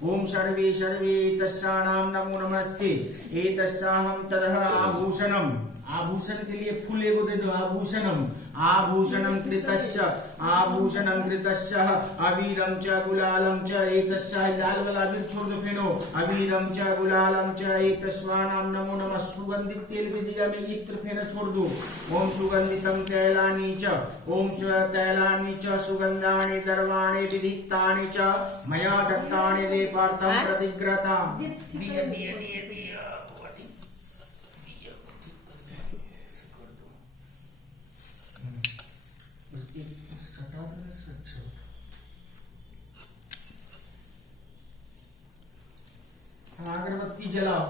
ओम सर्वे सर्वे तस्सानां नमो नमस्ते एतस्साहं तदः आभूषणम। आभूषण के लिए फूल एगो दे दो। आभूषणम आभूषणम कृतस्य अबीरम च गुलालम च एतस्या लाल वाला अबीर छोड़ दो फेनो। अबीरम च गुलालम च एतस्वानां नमो नमः। सुगंधित तेल की जगह में इत्र फेना छोड़ दो। ओम सुगंधितम तैलानि च सुगंधानि सर्वाणि विदितानि च मया दत्तानि लेपार्थं प्रतिग्रहताम्। अगरबत्ती जलाओ।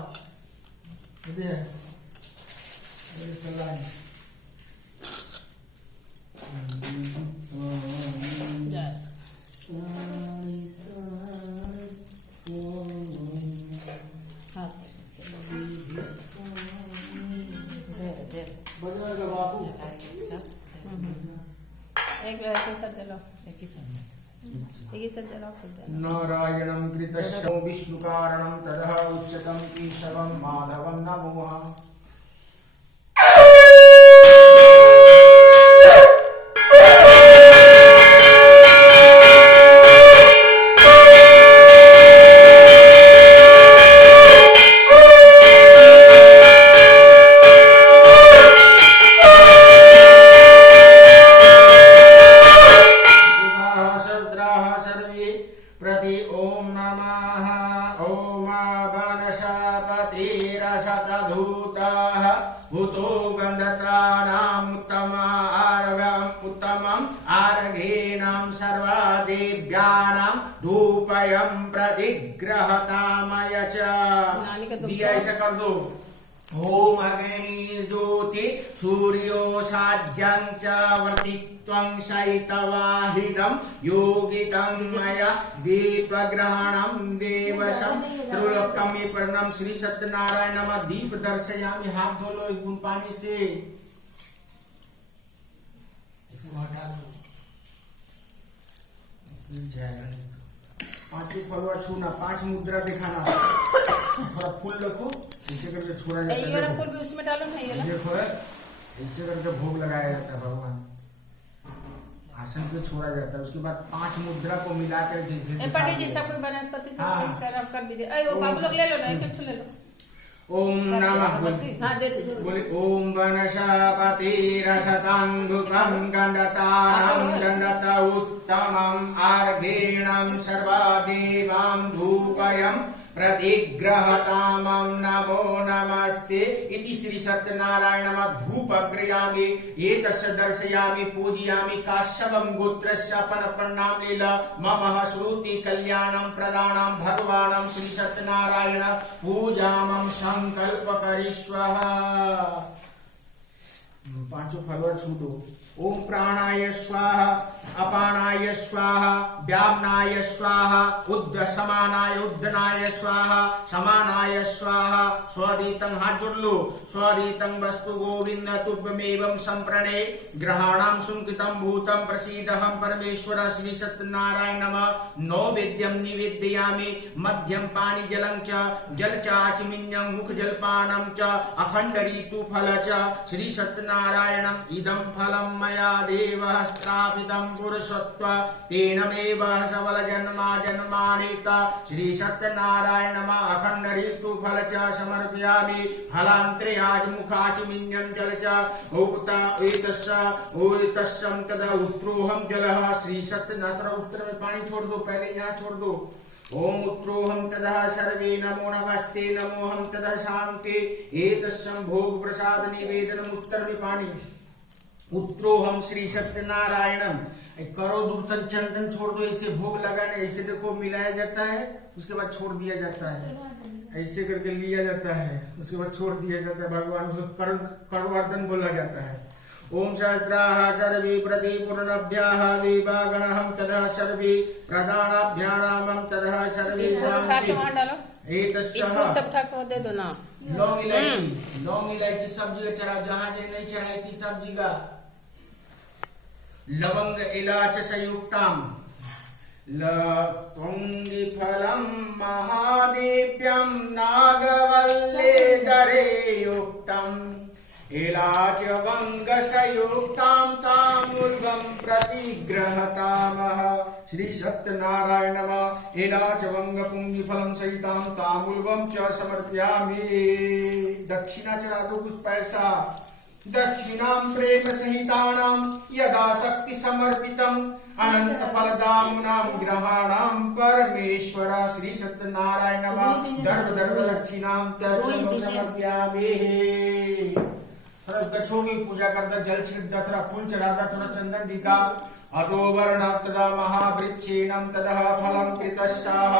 नारायणं कृतस्य विष्णुकारणं तदः उच्चतं केशवं माधवं नमोऽहम्। धूपयं प्रतिग्रहतामय च। दिया ऐसा कर दो। ओम अग्नि ज्योति सूर्यो साज्यं च वर्तित्वं शैतवाहिनं योगितं मया दीपग्रहणं देवशं त्रिलोकमी प्रणम। श्री सत्यनारायण नमः। दीप दर्शयामि। हाथ धो लो एक बूंद पानी से। इसको हटा दो। पांचों पलवा छूना। 5 मुद्रा दिखाना। थोड़ा फूल रखो ऐसे करके छोड़ा जाता है। ये वाला फूल भी उसमें डालो ना। ये देखो ऐसे करके भोग लगाया जाता है। भगवान आसन पे छोड़ा जाता है। उसके बाद 5 मुद्रा को मिला कर पंडित जी सब कोई वनस्पति कर दीजिए। वो बाबू लोग ले लो ना। एक ले लो। ओम नमः बोले ओम वनस्पतिरसतं धूपं गन्धतारं गन्धत उत्तमं अर्घेणं सर्वदेवां धूपयं प्रतिग्रहतामं नमो नमस्ते इति श्री सत्यनारायण नमः। धूपग्रयामि एतस्य दर्शयामि पूजयामि काश्यपं गोत्रस्य पन्नाम लीला मम श्रुति कल्याणं प्रदानं भगवानं श्री सत्यनारायण पूजामं संकल्प करिष्वः। 5 फलवा छूटो। ओम प्राणाय स्वाहा अपानाय स्वाहा व्यामनाय स्वाहा उद्ध समानाय उद्धनाय स्वाहा समानाय स्वाहा। स्वदीतं हाथ जोड़ लो। स्वदीतं वस्तु गोविंद तुभ्यमेवं संप्रणे ग्रहाणां सुंकितं भूतं प्रसीदहं परमेश्वर श्री सत्यनारायण नमः। नैवेद्यं निवेदयामि। मध्यम पानी जलं च जल चाचमिन्यं मुख जलपानं च अखंड ऋतु फल च श्री सत्यनारायणम् इदं फलं मया देवः स्थापितं पुरुषत्व तेनमेव सबल जन्मा जन्मानीत श्री सत्यनारायण नमः। अखंड ऋतु फल च समर्पयामि। फलांतरे आज मुखाचमिन्यं जल च उपता एतस्सं तदा उत्रोहं जलः। श्री सत्यनारायण उत्तर में पानी छोड़ दो। पहले यहाँ छोड़ दो। ओम उत्रोहं तदा सर्वे नमो नमस्ते नमोहं तदा शांति एतस्सं भोग प्रसाद निवेदन। उत्तर में पानी। उत्रोहम श्री सत्यनारायणम। करो दूरतन चंदन छोड़ दो। ऐसे भोग लगाने ऐसे देखो मिलाया जाता है। उसके बाद छोड़ दिया जाता है। ऐसे करके लिया जाता है। उसके बाद छोड़ दिया जाता है। भगवान उसको करवर्धन बोला जाता है। ओम सहस्राः सर्वे प्रतिपूर्णभ्याः विभागणहं तदा सर्वे प्रदानाभ्यानामं तदा सर्वे शांति। दे दो ना। लौंग इलायची सब जगह चढ़ा। जहाँ नहीं चढ़ाई थी सब जगह। लवंग इलाच संयुक्तम पुंगिफलं महादेव्यं नागवल्लेधरे युक्तम् एलाचवङ्गसयुक्तां ताम्बूलं प्रतिगृहतामः। श्री सत्यनारायण नमः। एलाचवंग पुंगिफलं सहितां ताम्बूलं च समर्पयामि। दक्षिणा चढ़ा दो कुछ पैसा। दक्षिणां प्रेम सहितानां यदा शक्ति समर्पितम् अनंत फलदामुनां ग्रहाणां परमेश्वर। श्री सत्यनारायण नमः। दर्भ दर्भ दक्षिणां समर्पयामि। गच्छोगी पूजा करता, जल छिड़ता, थोड़ा फूल चढ़ाता, थोड़ा चंदन टीका। अधो वर्ण तदा महावृक्षेणं ततः फलं कृतश्चाह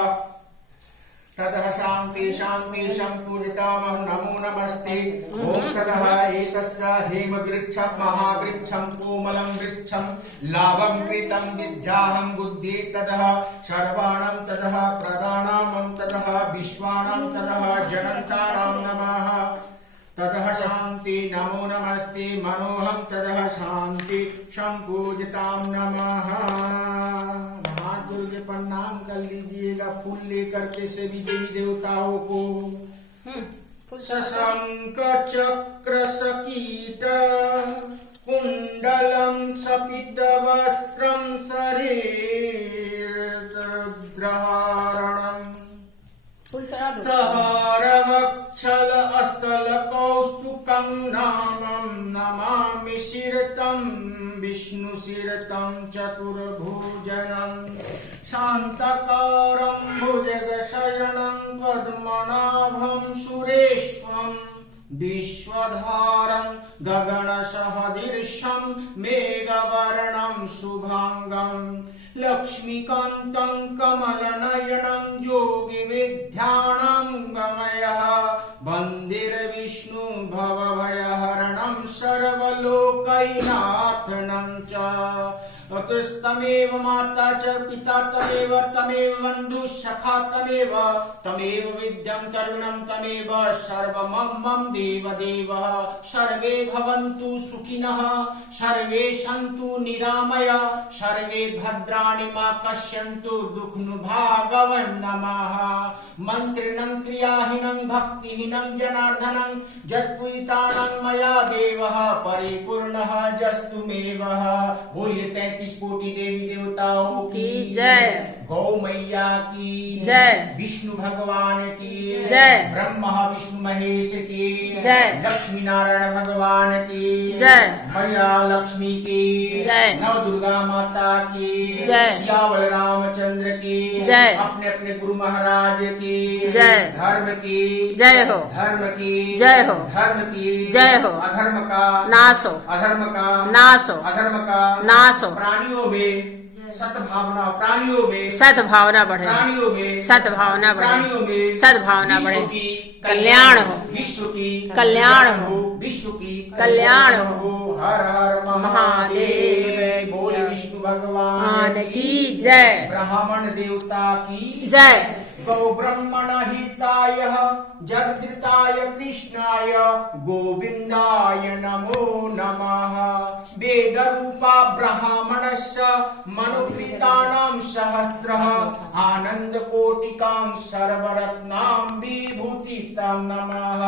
ततः शांति शांति संपूजितामहं नमो नमस्ते। ओम ततः एकस्य हेमवृक्षं महावृक्षं कोमलं वृक्षं लाभं कृतं विद्याहं बुद्धि ततः सर्वाणां ततः प्रदानामं ततः विश्वानां ततः जनन्तानां नमः। ततः शांति नमो नमस्ते मनोहम ततः शांति संपूजितां नमः। हाथ जोड़ के प्रणाम कर लीजिएगा फूल लेकर के सभी देवी देवताओं को। शशंक चक्र सकीट कुंडलम सपित वस्त्रम शरीरग्रहारणम सहरवक्षल अस्तल कौस्तुकं नामं नमामि शिरतं विष्णुशिरतं चतुर्भुजनं शान्तकारं भुजगशयनं पद्मनाभं सुरेश्वरं विश्वधारं गगनसहदीर्घं मेघवर्णं शुभांगं लक्ष्मीकान्तं कमलनयनं योगिविद्यानां गमयः वन्दिर्विष्णु भवभयहरणं सर्वलोकैनाथनं च। अतस्तमेव माता च पिता तमेव तमेव बन्धुः सखा तमेव तमेव विद्यं तरुणं तमेव सर्वमं देवदेवः। सर्वे भवन्तु सुखिनः सर्वे सन्तु निरामया सर्वे भद्राणि मा पश्यन्तु दुःखनुभागवन् नमः। मन्त्रिणं क्रियाहीनं भक्तिहीनं जनार्दनं यत्पूजितानां मया देवः परिपूर्णः जस्तुमेवः। बोलिए 33 कोटि देवी देवताओं की जय। गौ मैया की जय। विष्णु भगवान की जय। ब्रह्मा विष्णु महेश की जय। लक्ष्मी नारायण भगवान की जय। मैया लक्ष्मी की जय। नव दुर्गा माता की जय। सियावर रामचंद्र की जय। अपने अपने गुरु महाराज की जय। धर्म की जय हो। धर्म की जय हो। धर्म की जय हो। अधर्म का नाश हो। अधर्म का नाश हो। अधर्म का नाश हो। प्राणियों में सद्भावना, प्राणियों में सद्भावना बढ़े। प्राणियों में सद्भावना बढ़े। प्राणियों में सद्भावना बढ़े। कल्याण हो। विश्व की कल्याण हो। विश्व की कल्याण हो। हर हर महादेव। बोल विष्णु भगवान की जय। ब्राह्मण देवता की जय। गौ ब्रह्मण हिताय जगद्धिताय कृष्णाय गोविंदाय नमो नमः। वेद रूपा ब्राह्मणस्य मनुप्रीतानां सहस्रः आनंद कोटिकां सर्वरत्नां विभूतितां नमः।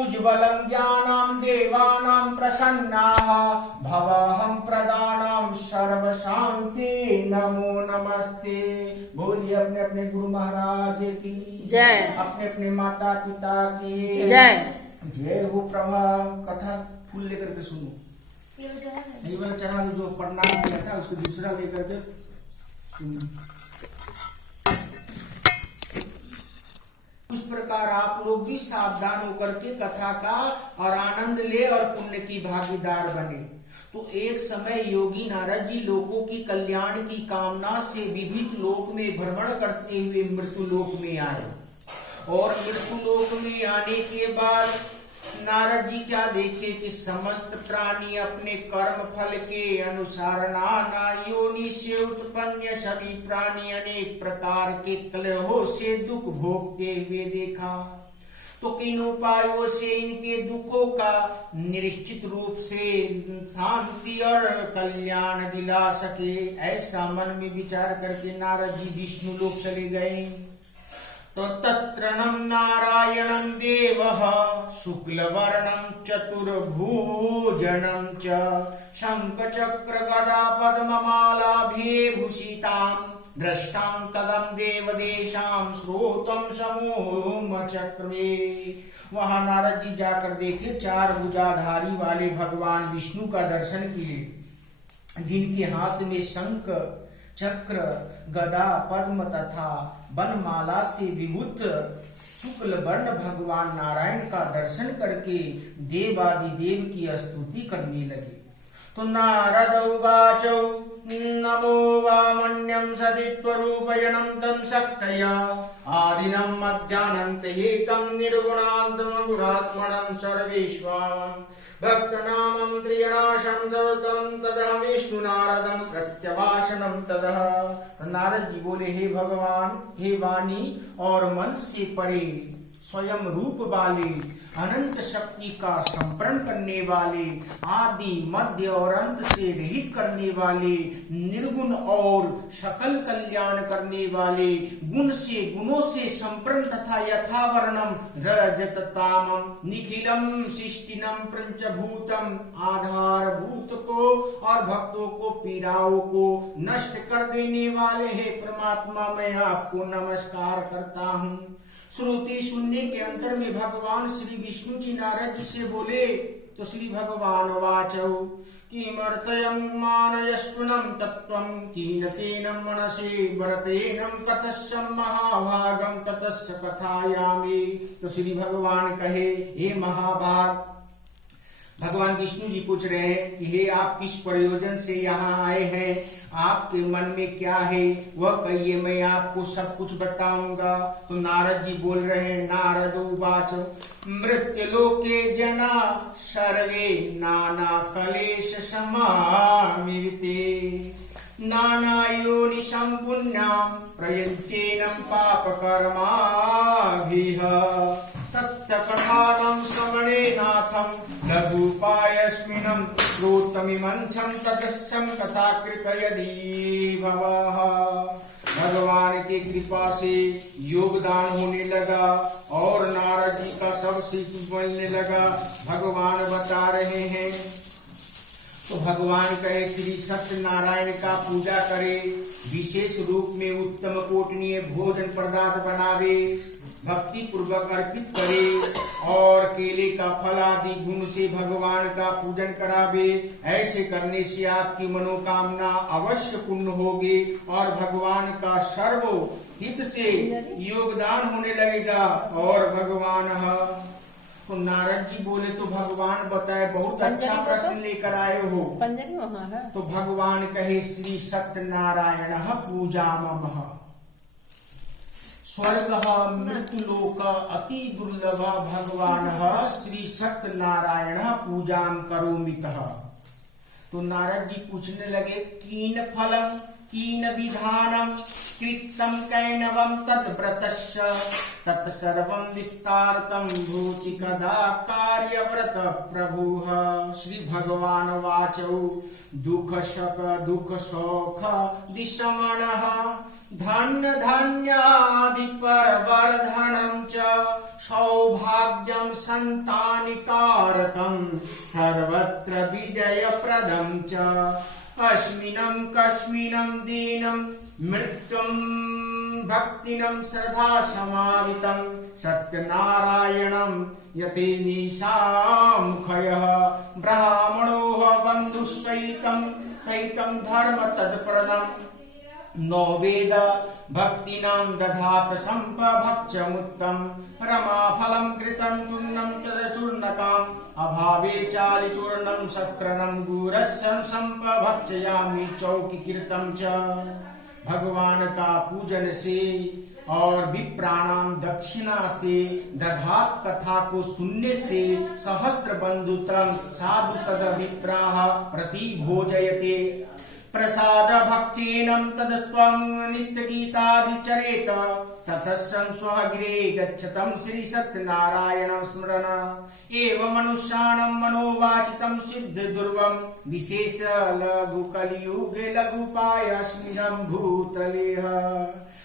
उज्ज्वलं ज्ञानां देवानां प्रसन्नाः भवाहं प्रदानां सर्व शांति नमो नमस्ते। बोलिए अपने अपने गुरु महाराज की जय। अपने अपने माता पिता की जय। जय हो। प्रभा कथा फूल लेकर के सुनो। जीवन चढ़ा जो प्रणाम किया था उसको दूसरा लेकर के उस प्रकार आप लोग भी सावधान होकर के कथा का और आनंद ले और पुण्य की भागीदार बने। तो एक समय योगी नारद जी लोगों की कल्याण की कामना से विविध लोक में भ्रमण करते हुए मृत्यु लोक में आए। और मृत्यु लोक में आने के बाद नारद जी क्या देखे कि समस्त प्राणी अपने कर्म फल के अनुसार नाना योनि से उत्पन्न सभी प्राणी अनेक प्रकार के कलहों से दुख भोगते हुए देखा। तो किन उपायों से इनके दुखों का निश्चित रूप से शांति और कल्याण दिला सके, ऐसा मन में विचार करके नारद जी विष्णु लोक चले गए। तो तत्रनम नारायणं देवः शुक्लवर्णं चतुर्भुजनं च शंखचक्र गदा पद्ममालाभिभूषितां दृष्टां तदं देवदेशां श्रोतं समूहमचक्रमे। वहां नारद जी जाकर देखे 4 भुजाधारी वाले भगवान विष्णु का दर्शन किए, जिनके हाथ में शंख चक्र गदा पद्म तथा वनमाला से विभूत शुक्ल वर्ण भगवान नारायण का दर्शन करके देवादिदेव की स्तुति करने लगे। तो नारद उवाच नमो वामन्यं सदित्वरूपयनं तं शक्तया आदिनं मध्यानन्तयेतं निर्गुणान्तं गुणात्मनं सर्वेश्वरं भक्तनामं त्रियणाशं सर्वं तदा विष्णु नारदं प्रत्यवासनं तदः। नारद जी बोले, हे भगवान, हे वाणी और मन से परे स्वयं रूप वाले, अनंत शक्ति का संपन्न करने वाले, आदि मध्य और अंत से रहित करने वाले, निर्गुण और सकल कल्याण करने वाले, गुण से गुणों से संपन्न तथा यथावर्णम रजततामम निखिलम शिष्टिनम पंचभूतम आधारभूत को और भक्तों को पीड़ाओं को नष्ट कर देने वाले हे परमात्मा, मैं आपको नमस्कार करता हूँ। श्रुति सुनने के अंतर में भगवान श्री विष्णु जी नारद जी से बोले, तो श्री भगवान वाचौ किमर्थयं मानयस्वनं तत्त्वं कीन तेन मनसि वरतेनं कथस्य महाभागं ततस्य कथायामि। तो श्री भगवान कहे, हे महाभाग, भगवान विष्णु जी पूछ रहे हैं कि हे आप किस प्रयोजन से यहाँ आए हैं, आपके मन में क्या है वह कहिए, मैं आपको सब कुछ बताऊंगा। तो नारद जी बोल रहे हैं, नारद उवाच मृत्युलोके जना सर्वे नाना क्लेश समामिते नाना योनि सम्पुन्यां प्रयन्त्येनं पापकर्माभिः तत्कथानं श्रवणे नाथं लघुपायस्मिनं श्रोतमिमंसं तदस्यं कथाकृत यदि भवः। भगवान की कृपा से योगदान होने लगा और नारद जी का सब सीख बनने लगा। भगवान बता रहे हैं, तो भगवान कहे श्री सत्यनारायण का पूजा करे, विशेष रूप में उत्तम कोटनीय भोजन पदार्थ बनावे, भक्ति पूर्वक अर्पित करे और केले का फल आदि गुण से भगवान का पूजन करावे। ऐसे करने से आपकी मनोकामना अवश्य पूर्ण होगी और भगवान का सर्व हित से योगदान होने लगेगा। और भगवान तो नारद जी बोले, तो भगवान बताए, बहुत अच्छा प्रश्न लेकर आए हो। तो भगवान कहे श्री सत्यनारायण पूजा मम स्वर्ग मृत्युलोक अति दुर्लभ भगवान श्री सत्यनारायण पूजा करोमितः। तो नारद जी पूछने लगे, कीन फलम कीन विधानम कृतं कैनवं तद्व्रतस्य तत्सर्वं विस्तारतं भूति कदा कार्यव्रत प्रभुः। श्री भगवान वाचौ दुख शोक दिशमणः धन्य धान्यादि परवर्धनं च सौभाग्यं संतानिकारकं सर्वत्र विजयप्रदं च अस्मिनं कस्मिनं दीनं मृत्युं भक्तिनं श्रद्धा समावितं सत्यनारायणं यते निशामुखयः ब्राह्मणो बन्धुसहितं धर्म तत्प्रदम् नो वेद भक्तिनां दधात सम्पभक्षमुत्तम रमाफलं कृतं चूर्णं चूर्णकाम् अभावे चालिचूर्णं शक्रनं गुरस्सं सम्पभक्षयामि चौकीकृतं च। भगवान का पूजन से और विप्राणाम दक्षिणा से दधात कथा को सुनने से सहस्त्र बंधुतम साधु तद विप्राह प्रति भोजयते प्रसाद भक्तीनं तदत्वं नित्य गीतादिचरेत ततः स्वगृहे गच्छतं श्री सत्यनारायण स्मरण एवं मनुष्याणां मनोवाचितं सिद्ध दुर्वं विशेष लघु कलियुगे लघुपायस्मिन् भूतले।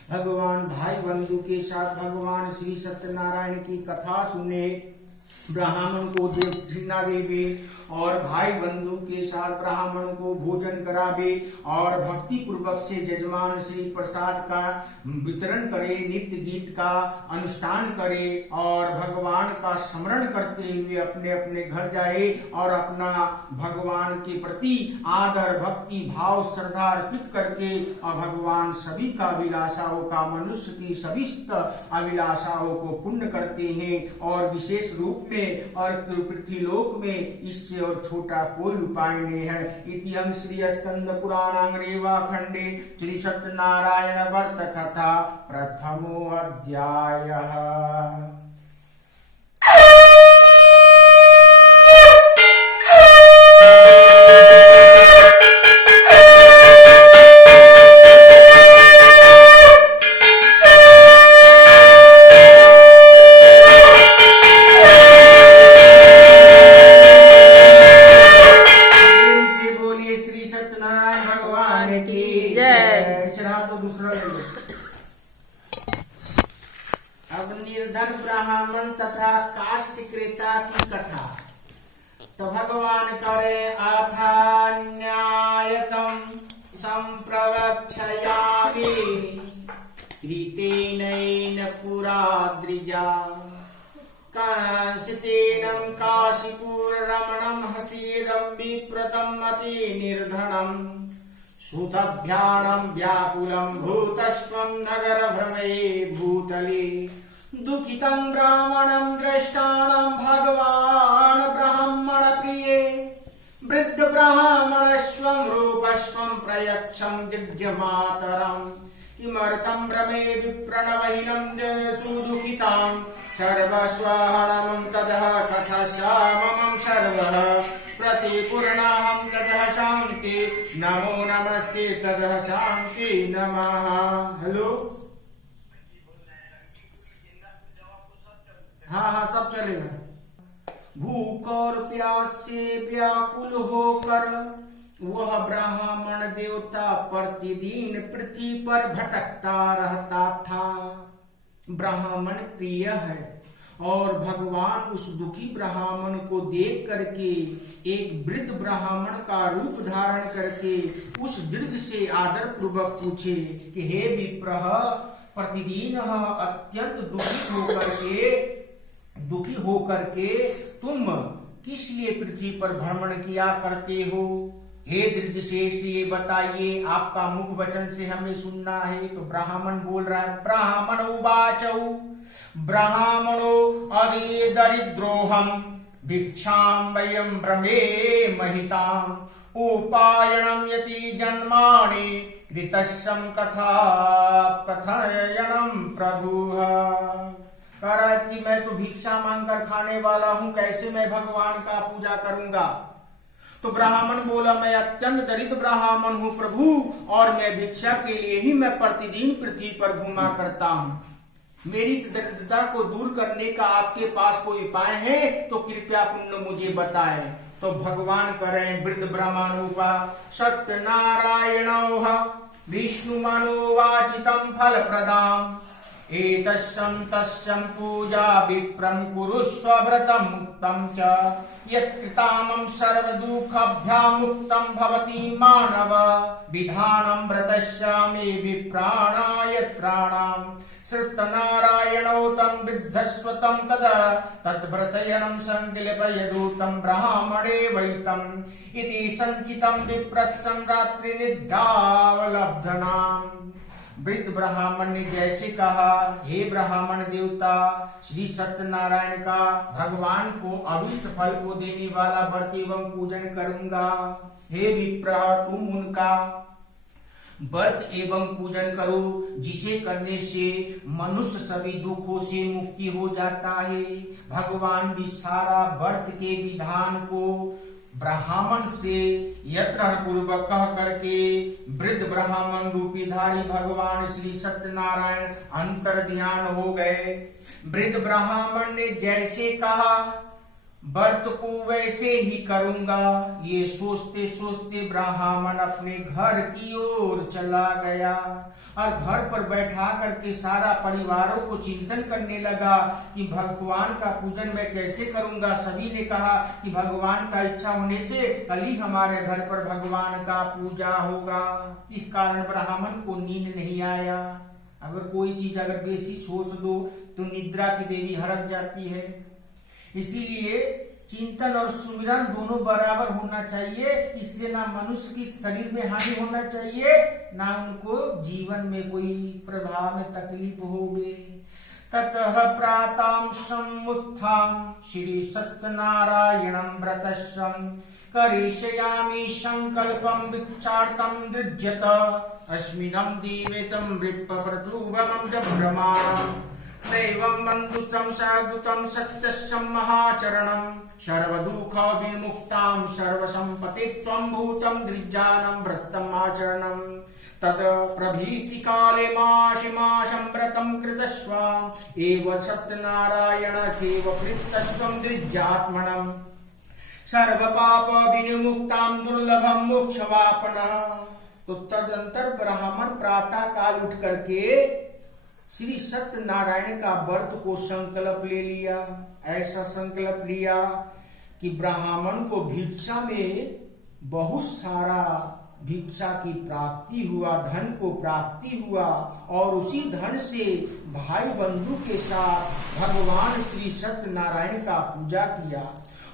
भगवान भाई बंधु के साथ भगवान श्री सत्यनारायण की कथा सुने, ब्राह्मण को दक्षिणा देवे और भाई बंधु के साथ ब्राह्मण को भोजन करावे और भक्ति पूर्वक से जजमान श्री प्रसाद का वितरण करे, नित्य गीत का अनुष्ठान करे और भगवान का स्मरण करते हुए अपने अपने घर जाए और अपना भगवान के प्रति आदर भक्ति भाव श्रद्धा अर्पित करके और भगवान सभी का अभिलाषाओं का मनुष्य की सभी अभिलाषाओं को पूर्ण करते हैं और विशेष रूप में और पृथ्वी लोक में इससे और छोटा कोई उपाय नहीं है। इतिहं श्री स्कंद पुराण रेवा खंडे श्री सत्यनारायण व्रत कथा प्रथमो अध्यायः। अब निर्धन ब्राह्मण तथा काष्ठ क्रेता की कथा। तो भगवान करे अथान्यायतम संप्रवक्षयामि रीतेनैन पुरा द्विजा कांसितेनं काशीपुर रमणं हसीदं विप्रतं मति निर्धनम् सुतभ्याणं व्याकुलं भूतस्त्वं नगर भ्रमे भूतले दुखितं ब्राह्मणं दृष्टानं भगवान् ब्राह्मण प्रिये वृद्ध ब्राह्मणस्वं रूपस्वं प्रयक्षं दिव्यमातरं किमर्थं भ्रमे विप्रणवहिनं सुदुखितां सर्वस्वहरणं तदः कथशाममं सर्वः प्रतिपूर्णाहं तदः शान्ति नमो नमस्ते तदः शान्ति नमः। हेलो, हाँ सब चलेगा। भूख और प्यास से व्याकुल होकर वह ब्राह्मण देवता प्रतिदिन पृथ्वी पर भटकता रहता था। ब्राह्मण प्रिय है और भगवान उस दुखी ब्राह्मण को देख करके एक वृद्ध ब्राह्मण का रूप धारण करके उस वृद्ध से आदर पूर्वक पूछे कि हे विप्रः, प्रतिदिन अत्यंत दुखी होकर के तुम किस लिए पृथ्वी पर भ्रमण किया करते हो? हे द्विजश्रेष्ठ, ये बताइए, आपका मुख वचन से हमें सुनना है। तो ब्राह्मण बोल रहा है। ब्राह्मण उवाचौ ब्राह्मणो अदि दरिद्रोहम भिक्षां वयं भ्रमे महिताम् उपायनम यति जन्मानि कृतस्यं कथा कथयनम प्रभुः। कह रहा है कि मैं तो भिक्षा मांगकर खाने वाला हूं, कैसे मैं भगवान का पूजा करूंगा? तो ब्राह्मण बोला, मैं अत्यंत दरिद्र ब्राह्मण हूँ प्रभु, और मैं भिक्षा के लिए ही मैं प्रतिदिन पृथ्वी पर घूमा करता हूँ। मेरी दरिद्रता को दूर करने का आपके पास कोई उपाय है तो कृपया पुण्य मुझे बताए। तो भगवान करें वृद्ध ब्राह्मणों सत्यनारायणो विष्णुमनुवाचितं फलप्रदाम् एतस्यं तस्यं पूजा विप्रं कुरुष्व व्रतं मुक्तं च यत्कृतामं सर्वदुःखभ्यामुक्तं भवति मानव विधानं व्रतस्य मे विप्राणाय त्राणाम् सत्यनारायणो तं विद्धस्वतं तदा तद्व्रतयनं संकल्पयदूतं ब्राह्मणे वैतम् इति संचितं विप्रत्सं रात्रिनिद्रावलब्धनाम्। वृद्ध ब्राह्मण ने जैसे कहा, हे ब्राह्मण देवता, श्री सत्यनारायण का भगवान को अभिष्ट फल को देने वाला व्रत एवं पूजन करूंगा। हे विप्र, तुम उनका व्रत एवं पूजन करो जिसे करने से मनुष्य सभी दुखों से मुक्ति हो जाता है। भगवान भी सारा व्रत के विधान को ब्राह्मण से यत्न पूर्वक कह करके वृद्ध ब्राह्मण रूपीधारी भगवान श्री सत्यनारायण अंतर ध्यान हो गए। वृद्ध ब्राह्मण ने जैसे कहा व्रत को वैसे ही करूंगा, ये सोचते सोचते ब्राह्मण अपने घर की ओर चला गया और घर पर बैठा करके सारा परिवारों को चिंतन करने लगा कि भगवान का पूजन मैं कैसे करूंगा। सभी ने कहा कि भगवान का इच्छा होने से कल ही हमारे घर पर भगवान का पूजा होगा। इस कारण ब्राह्मण को नींद नहीं आया। अगर कोई चीज अगर बेसी सोच दो तो निद्रा की देवी हड़प जाती है। इसीलिए चिंतन और सुमिरन दोनों बराबर होना चाहिए। इससे ना मनुष्य की शरीर में हानि होना चाहिए, ना उनको जीवन में कोई प्रभाव में तकलीफ होगे। ततः प्रातः समुत्थान श्री सत्यनारायणं व्रतस्यं करिष्यामि संकल्पं भिक्षार्थं दृज्यत अस्मिन् दीवितं विप्रचुरं जभ्रमाणम् दैवं बन्धुतं सागुतं सत्यस्य महाचरणं सर्वदुःख विमुक्तां सर्वसम्पत्तित्वं भूतं दृज्जानं व्रतमाचरणं तद प्रभीति काले मासिमासं व्रतं कृतस्वाम एव सत्यनारायण केव कृतस्वं दृज्यात्मनं सर्वपाप विनिमुक्तां दुर्लभं मोक्षवापनः। तो तदंतर ब्राह्मण प्रातः काल उठ करके श्री सत्यनारायण का व्रत को संकल्प ले लिया। ऐसा संकल्प लिया कि ब्राह्मण को भिक्षा में बहुत सारा भिक्षा की प्राप्ति हुआ, धन को प्राप्ति हुआ और उसी धन से भाई बंधु के साथ भगवान श्री सत्यनारायण का पूजा किया।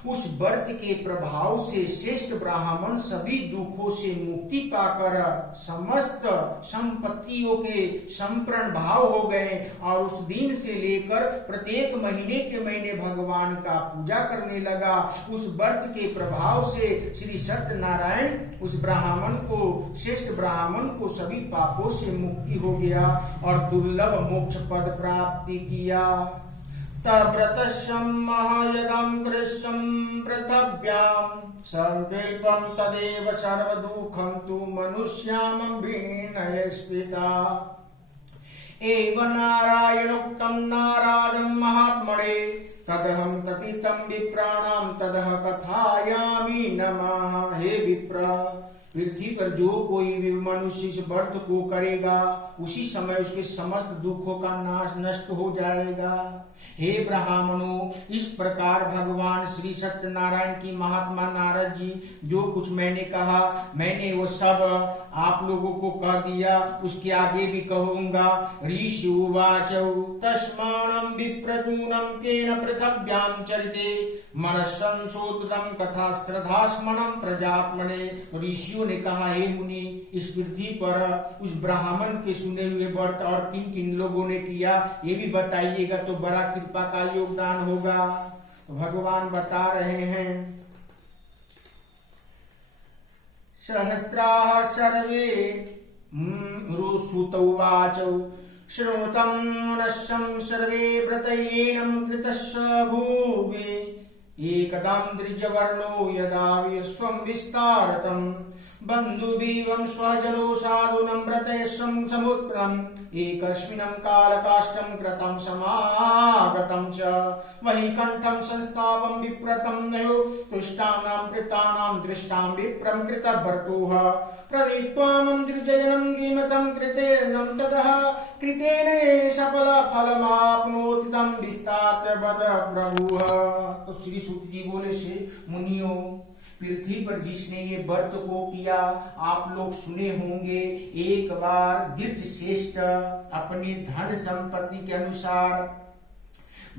उस व्रत के प्रभाव से श्रेष्ठ ब्राह्मण सभी दुखों से मुक्ति पाकर समस्त संपत्तियों के संप्रण भाव हो गए और उस दिन से लेकर प्रत्येक महीने के महीने भगवान का पूजा करने लगा। उस व्रत के प्रभाव से श्री सत्यनारायण उस ब्राह्मण को, श्रेष्ठ ब्राह्मण को सभी पापों से मुक्ति हो गया और दुर्लभ मोक्ष पद प्राप्ति किया। तव्रतस्यं महायदं कृष्णं पृथिव्यां संकल्पं तदेव सर्वदुःखं तु मनुष्यामं विनयस्मिता एव नारायणोक्तं नाराजं महात्मने तदहं कथितं विप्राणां तदह कथयामि नमः। हे विप्र, पृथ्वी पर जो कोई भी मनुष्य इस व्रत को करेगा उसी समय उसके समस्त दुखों का नाश नष्ट हो जाएगा। हे ब्राह्मणों, इस प्रकार भगवान श्री सत्यनारायण की महात्मा नारद जी जो कुछ मैंने कहा, मैंने वो सब आप लोगों को कह दिया, उसके आगे भी कहूंगा। ऋषि उवाच तस्मानं विप्रतूनं तेन पृथिव्यां चरिते मनस्संशोधितं कथा श्रद्धास्मनं प्रजात्मने। ऋषियों ने कहा, हे मुनि, इस पृथ्वी पर उस ब्राह्मण के सुने हुए व्रत और किन किन लोगों ने किया ये भी बताइएगा तो बड़ा कृपा का योगदान होगा। तो भगवान बता रहे हैं, सहस्राः सर्वे रुसुत उवाच श्रुतं मनस्सं सर्वे व्रतयेनं कृतस्य भूमि एकदं द्विजवर्णो यदा विश्वं विस्तारतं बन्धुवीवं स्वजनो साधुनं व्रतेशं समुत्रम् एकस्मिन् कालकाष्ठं कृतं समागतं च वैकुण्ठं संस्थापं विप्रतं नयो तुष्टानां कृतानां दृष्टां विप्रं कृतभर्तुः प्रदीत्वामं द्विजयनं गीमतं कृतेर्नं ततः कृतेन सफल फलमाप्नोति तं विस्तार वद प्रभुः। तो श्री सूत जी बोले से मुनियों, पृथ्वी पर जिसने ये व्रत को किया आप लोग सुने होंगे, एक बार गिरज श्रेष्ठ अपने धन संपत्ति के अनुसार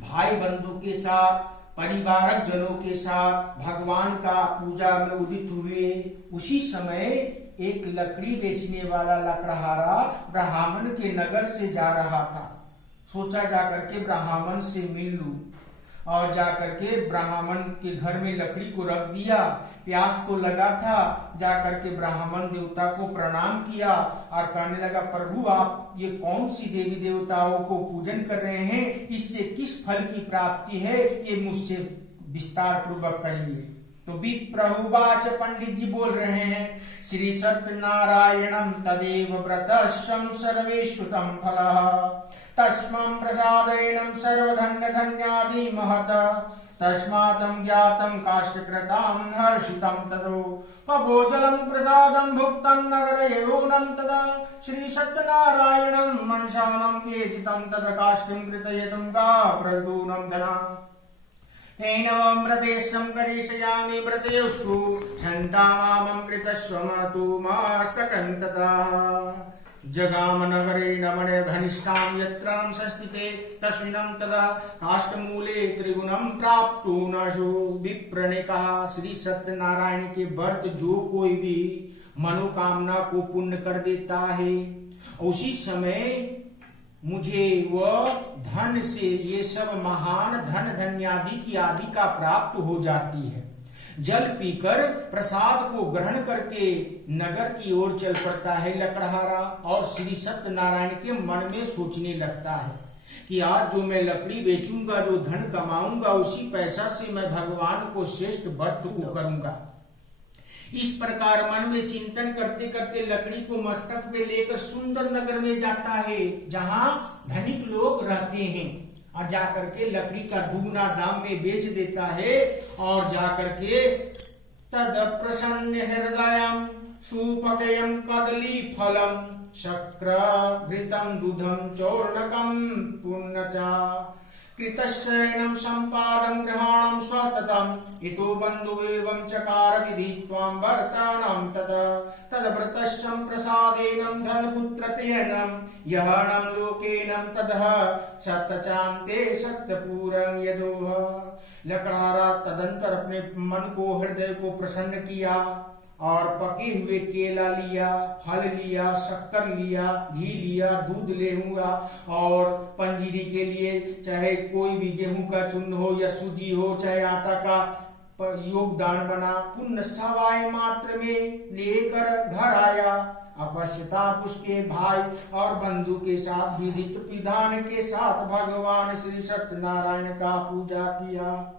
भाई बंधु के साथ परिवारक जनों के साथ भगवान का पूजा में उदित हुए। उसी समय एक लकड़ी बेचने वाला लकड़हारा ब्राह्मण के नगर से जा रहा था। सोचा जाकर के ब्राह्मण से मिल लूं और जाकर के ब्राह्मण के घर में लकड़ी को रख दिया। प्यास तो लगा था, जाकर के ब्राह्मण देवता को प्रणाम किया और कहने लगा, प्रभु आप ये कौन सी देवी देवताओं को पूजन कर रहे हैं, इससे किस फल की प्राप्ति है, ये मुझसे विस्तार पूर्वक कहिए। तो विप्रहुवाच, पंडित जी बोल रहे हैं, श्री सत्यनारायणं तदेव व्रतस्यं सर्वेश्रुतं फलः, तस्मं प्रसादेन सर्वधन्य धन्यादि महत्, तस्मातं ज्ञातं काष्ठकृतां हर्षितं तदो, पभोजलं प्रसादं भुक्तं नगरयोनं तदा, श्री सत्यनारायणं मनसानं केचितं तद काष्ठं कृतयतुं गा प्रदूनं धना, एनवं व्रतेशं करिष्यामि व्रतेषु छन्तामामं कृतस्वमतु मास्तकन्ततः, जगाम नगरे नमने घनिष्ठां यत्र संस्थिते तस्मिन् तदा काष्ठमूले त्रिगुणं प्राप्तु नशो, विप्र ने कहा, श्री सत्यनारायण के व्रत जो कोई भी मनोकामना को पूर्ण कर देता है, उसी समय मुझे वह धन से ये सब महान धन धन्यादि की आदि का प्राप्त हो जाती है। जल पीकर प्रसाद को ग्रहण करके नगर की ओर चल पड़ता है लकड़हारा, और श्री सत्यनारायण के मन में सोचने लगता है कि आज जो मैं लकड़ी बेचूंगा, जो धन कमाऊंगा, उसी पैसा से मैं भगवान को श्रेष्ठ व्रत को करूंगा। इस प्रकार मन में चिंतन करते करते लकड़ी को मस्तक पे लेकर सुंदर नगर में जाता है, जहाँ धनिक लोग रहते हैं, और जाकर के लकड़ी का दुगना दाम में बेच देता है, और जाकर के तद प्रसन्न हृदयं सुपकयं कदली फलम शक्र घृतम दूधम चौर्णकम पुण्यचा कृतश्रेणं संपादं ग्रहाणं स्वततम् इतो बन्धुवेवं चकार विधित्वां वर्तानं तद्व्रतस्यं प्रसादेनं धनपुत्रतेनं यहनं लोकेनं तदः सत्यचान्ते सत्यपूरं यदोह। लकड़हारा तदंतर अपने मन को, हृदय को प्रसन्न किया, और पके हुए केला लिया, फल लिया, शक्कर लिया, घी लिया, दूध ले हुआ, और पंजीरी के लिए चाहे कोई भी गेहूं का चूर्ण हो या सूजी हो, चाहे आटा का योगदान बना, पुण्य सवाय मात्र में लेकर घर आया। अपश्यताप उसके भाई और बंधु के साथ विधित विधान के साथ भगवान श्री सत्यनारायण का पूजा किया।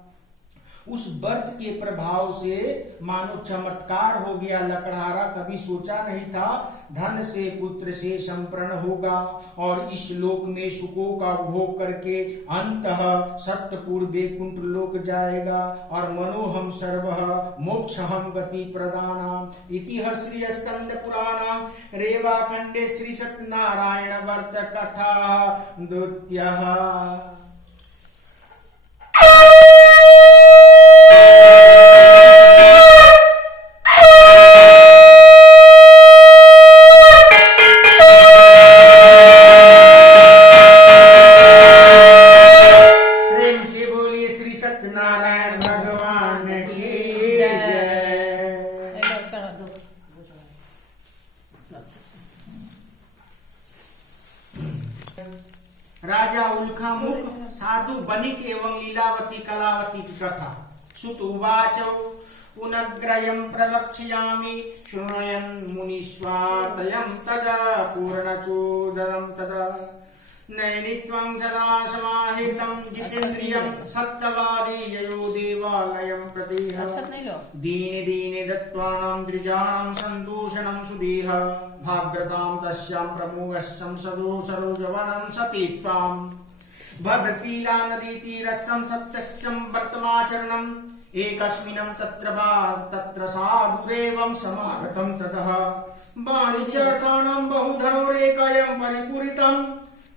उस व्रत के प्रभाव से मानो चमत्कार हो गया। लकड़हारा कभी सोचा नहीं था धन से, पुत्र से संपन्न होगा और इस लोक में सुखों का भोग करके अंतः सत्यपुर वैकुंठ लोक जाएगा। और मनोहम सर्वः मोक्षहम गति प्रदाना। इतिहास श्री स्कंद पुराण रेवा खंडे श्री सत्यनारायण व्रत कथा द्वितीयः। राजा उल्खामुख साधु बनिक एवं लीलावती कलावती की कथा। सुत उवाच पुनग्रयं प्रवक्ष्यामि शृण्वयन् मुनिस्वातयं तदा पूर्णचोदरं तदा नैनित्वं सदा समाहितं जितेन्द्रियं सत्यवादी ययो देवालयं प्रतिह दीने दीने दत्त्वानां द्विजानां सन्तोषणं सुदेह भाग्रतां तस्यां प्रमुखस्सं सदो सरोजवनं सतीत्वां भद्रशीला नदीतीरस्सं सत्यस्यं वर्तमाचरणम् एकस्मिन्नं तत्र साधुरेवं समागतं ततः वाणिज्यार्थानां बहुधनोरेकयं परिपूरितं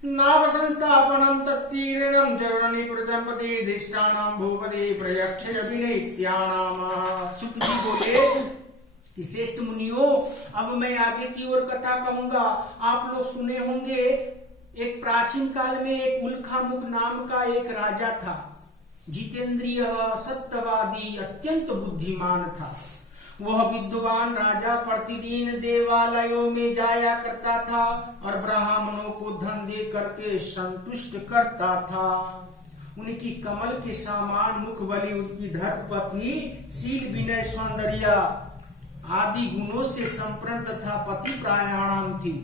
नावसंस्थापनं तत्तीरणं चरणनिकृतं प्रतिदिष्टानां भूपति प्रयक्षय विनैत्यानां। शुक जी बोले कि श्रेष्ठ मुनियों, अब मैं आगे की ओर कथा कहूंगा। आप लोग सुने होंगे एक प्राचीन काल में एक उल्खामुख नाम का एक राजा था। जितेंद्रिय, सत्यवादी, अत्यंत बुद्धिमान था। वह विद्वान राजा प्रतिदिन देवालयों में जाया करता था और ब्राह्मणों को धन दे करके संतुष्ट करता था। उनकी कमल के समान मुख वाली उनकी धर्मपत्नी शील, विनय, सौंदर्य आदि गुणों से संपन्न तथा पति प्राणायाम थी।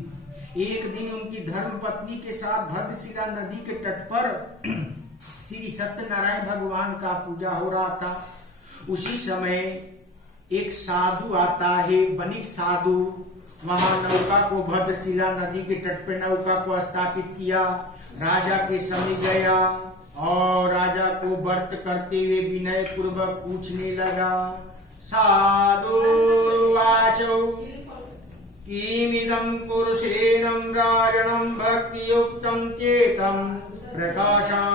एक दिन उनकी धर्मपत्नी के साथ भद्रशिला नदी के तट पर श्री सत्यनारायण भगवान का पूजा हो रहा था। उसी समय एक साधु आता है, वणिक साधु। वहां नौका को भद्रशिला नदी के तट पर नौका को स्थापित किया। राजा के समीप गया और राजा को व्रत करते हुए विनय पूर्वक पूछने लगा। साधु वाचो किमिदं पुरुषेणं राजनं भक्तियुक्तं चेतं प्रकाशान्